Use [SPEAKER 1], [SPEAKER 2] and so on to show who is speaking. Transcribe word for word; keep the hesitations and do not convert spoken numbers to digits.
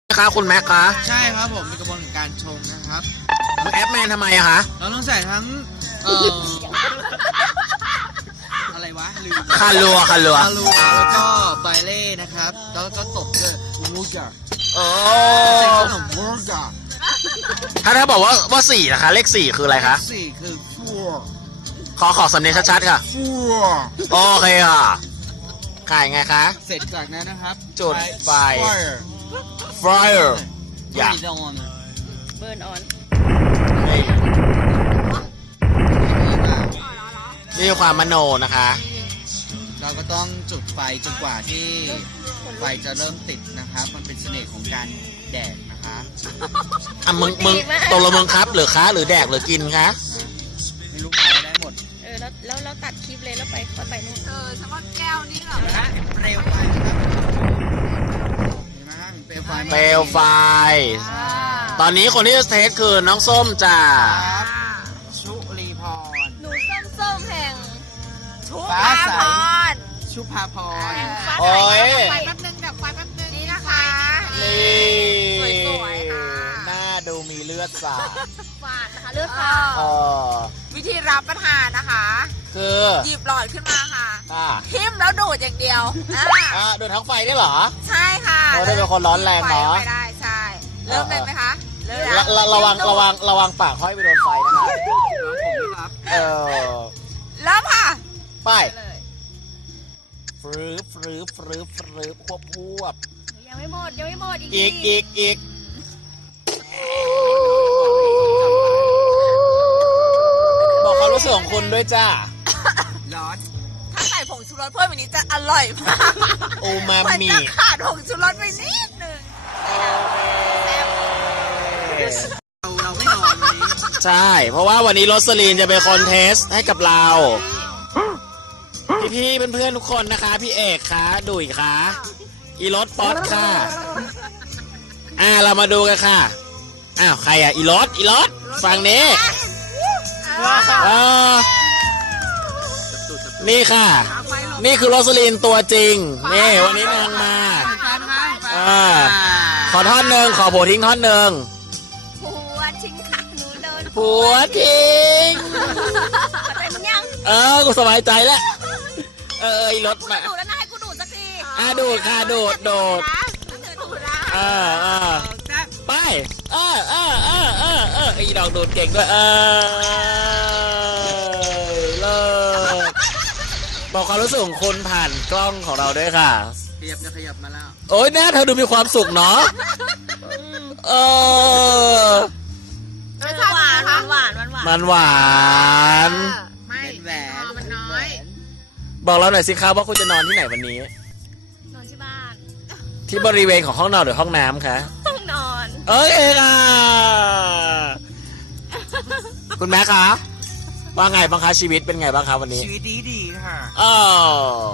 [SPEAKER 1] คะคุณแม็กคะ
[SPEAKER 2] ใช่ครับผมเป็นกระบวนการชงนะครับ
[SPEAKER 1] แอปแมนทำไมอะคะ
[SPEAKER 2] เราต้องใส่ทั้งเอ่ออะไรวะลืม
[SPEAKER 1] คาลัวคาลัว
[SPEAKER 2] คาลัวแล้วก็ไบเล่นะครับแล้วก็ตบด้วยวูกา
[SPEAKER 1] โอ้
[SPEAKER 2] ใส่ขนมวูกา
[SPEAKER 1] ถ้าถ้าบอกว่าว่าสี่นะคะเลขสี่คืออะไรคะ
[SPEAKER 2] สี่คือฟัว
[SPEAKER 1] ขอขอสำเนียงชัดๆค่ะ
[SPEAKER 2] ฟัว
[SPEAKER 1] โอเคค่ะขายไงคะ
[SPEAKER 2] เสร็จจากนั้นนะครับ
[SPEAKER 1] จุดไฟ fire
[SPEAKER 2] อย่า
[SPEAKER 3] เบิร์นออน
[SPEAKER 1] นี่คือความมโนนะคะ
[SPEAKER 2] เราก็ต้องจุดไฟจนกว่าที่ไฟจะเริ่มติดนะครับมันเป็นเสน่ห์ของการแดกนะคะ
[SPEAKER 1] อ่ะมึงมึงตกลงมึงครับหรือค้าหรือแดกหรือกินคะ
[SPEAKER 2] ไม่รู้มาได้หมด
[SPEAKER 3] เออแล้วแล้วเราตัดคลิปเลยแล้วไปค่อยไปนู่น
[SPEAKER 4] เออฉันว่าแก้วนี่แบบ
[SPEAKER 2] เปลวไฟนะครับเห็นไหมฮะเปลวไฟ
[SPEAKER 1] เปลวไฟตอนนี้คนที่จะเทสคือน้องส้มจ้า
[SPEAKER 2] ชุลีพร
[SPEAKER 4] หนูส้มส้มแห่งชุ
[SPEAKER 2] ฟ้าใส
[SPEAKER 4] พร
[SPEAKER 2] ชุภาพร
[SPEAKER 1] โอ้ย
[SPEAKER 4] ไฟแป๊บนึงแบบไฟแป๊บนึงนี่นะคะ
[SPEAKER 1] นี่
[SPEAKER 4] สวยๆค่ะ
[SPEAKER 1] หน้าดูมีเลือดสาด
[SPEAKER 4] ฝาดนะคะเลือดฝาดวิธีรับประทานนะคะ
[SPEAKER 1] คือ
[SPEAKER 4] หยิบหลอดขึ้นมาค่ะ
[SPEAKER 1] อ่า
[SPEAKER 4] ทิ่มแล้วดูดอย่างเดียว
[SPEAKER 1] อ่าดูดทั้งไฟได้เหรอ
[SPEAKER 4] ใช่ค่ะ
[SPEAKER 1] เราได้เป็นคนร้อนแรงเนาะ
[SPEAKER 4] ไม่ได้ใช่เริ่มเลยไหมคะเริ่ม
[SPEAKER 1] ระวังระวังระวังปากห้อยไปโดนไฟนะครับเออ
[SPEAKER 4] เริ่มค่ะ
[SPEAKER 1] ไปฟรื้อฟรื้อฟรื้อฟรื้อควบควบ
[SPEAKER 4] ยังไม่หมดยังไม่หมด
[SPEAKER 1] อีกอีกอีกบอกความรู้สึกของคุณด้วยจ้า
[SPEAKER 2] ร้อน
[SPEAKER 4] ถ้าใส่ผงชูรสเพิ่มอีกนิดจะอร่อยมาก
[SPEAKER 1] โอมามิ
[SPEAKER 4] มันจะขาดผงชูรสไปนิดนึง
[SPEAKER 2] เราเราไม่นอนวันนี้
[SPEAKER 1] ใช่เพราะว่าวันนี้โรสลีนจะเป็นคนเทสให้กับเราพี่ๆเพื่อนๆทุกคนนะคะพี่เอกคะดุยคะอีรถป๊อตค่ะอ่าเรามาดูกันค่ะอ้าวใครอ่ะอีรถอีรถฝั่งนี้อ่านี่ค่ะนี่คือโรสลีนตัวจริงนี่วันนี้นางมาอ่าขอท่อนหนึ่งขอโผทิ้งท่อนหนึ่ง
[SPEAKER 4] ผัวทิ้งหนูโดน
[SPEAKER 1] ผัวทิ้ง
[SPEAKER 4] แต่มึงยัง
[SPEAKER 1] เออกูสบายใจแล้วเออไอรถมา
[SPEAKER 4] ดูดแล้วนะให้กูดูดสักที
[SPEAKER 1] อ่ะดูดค่ะดูดดูดเออเออไปเออเออเออเออเออไอดอกดูดเก่งด้วยเออเลิศบอกความรู้สึกของคุณผ่านกล้องของเราด้วยค่ะ
[SPEAKER 2] ขยับจะขยับมาแล้ว
[SPEAKER 1] โอ้ยหน้าเธอดูมีความสุขเนาะเออ
[SPEAKER 4] มันหวานมันหวาน
[SPEAKER 1] มันหวาน
[SPEAKER 4] ไม่
[SPEAKER 2] แหวน
[SPEAKER 4] มันน้อย
[SPEAKER 1] บอกเราหน่อยสิครับว่าคุณจะนอนที่ไหนวันนี้
[SPEAKER 4] นอนที่บ้าน
[SPEAKER 1] ที่บริเวณของห้องนอนหรือห้องน้ำคะ
[SPEAKER 4] ห้องนอน
[SPEAKER 1] เอ้ยค่ะคุณแม่คะว่าไงบ้างคะชีวิตเป็นไงบ้างคะวันนี้
[SPEAKER 2] ชีวิตดีดีค่ะ
[SPEAKER 1] อ๋อ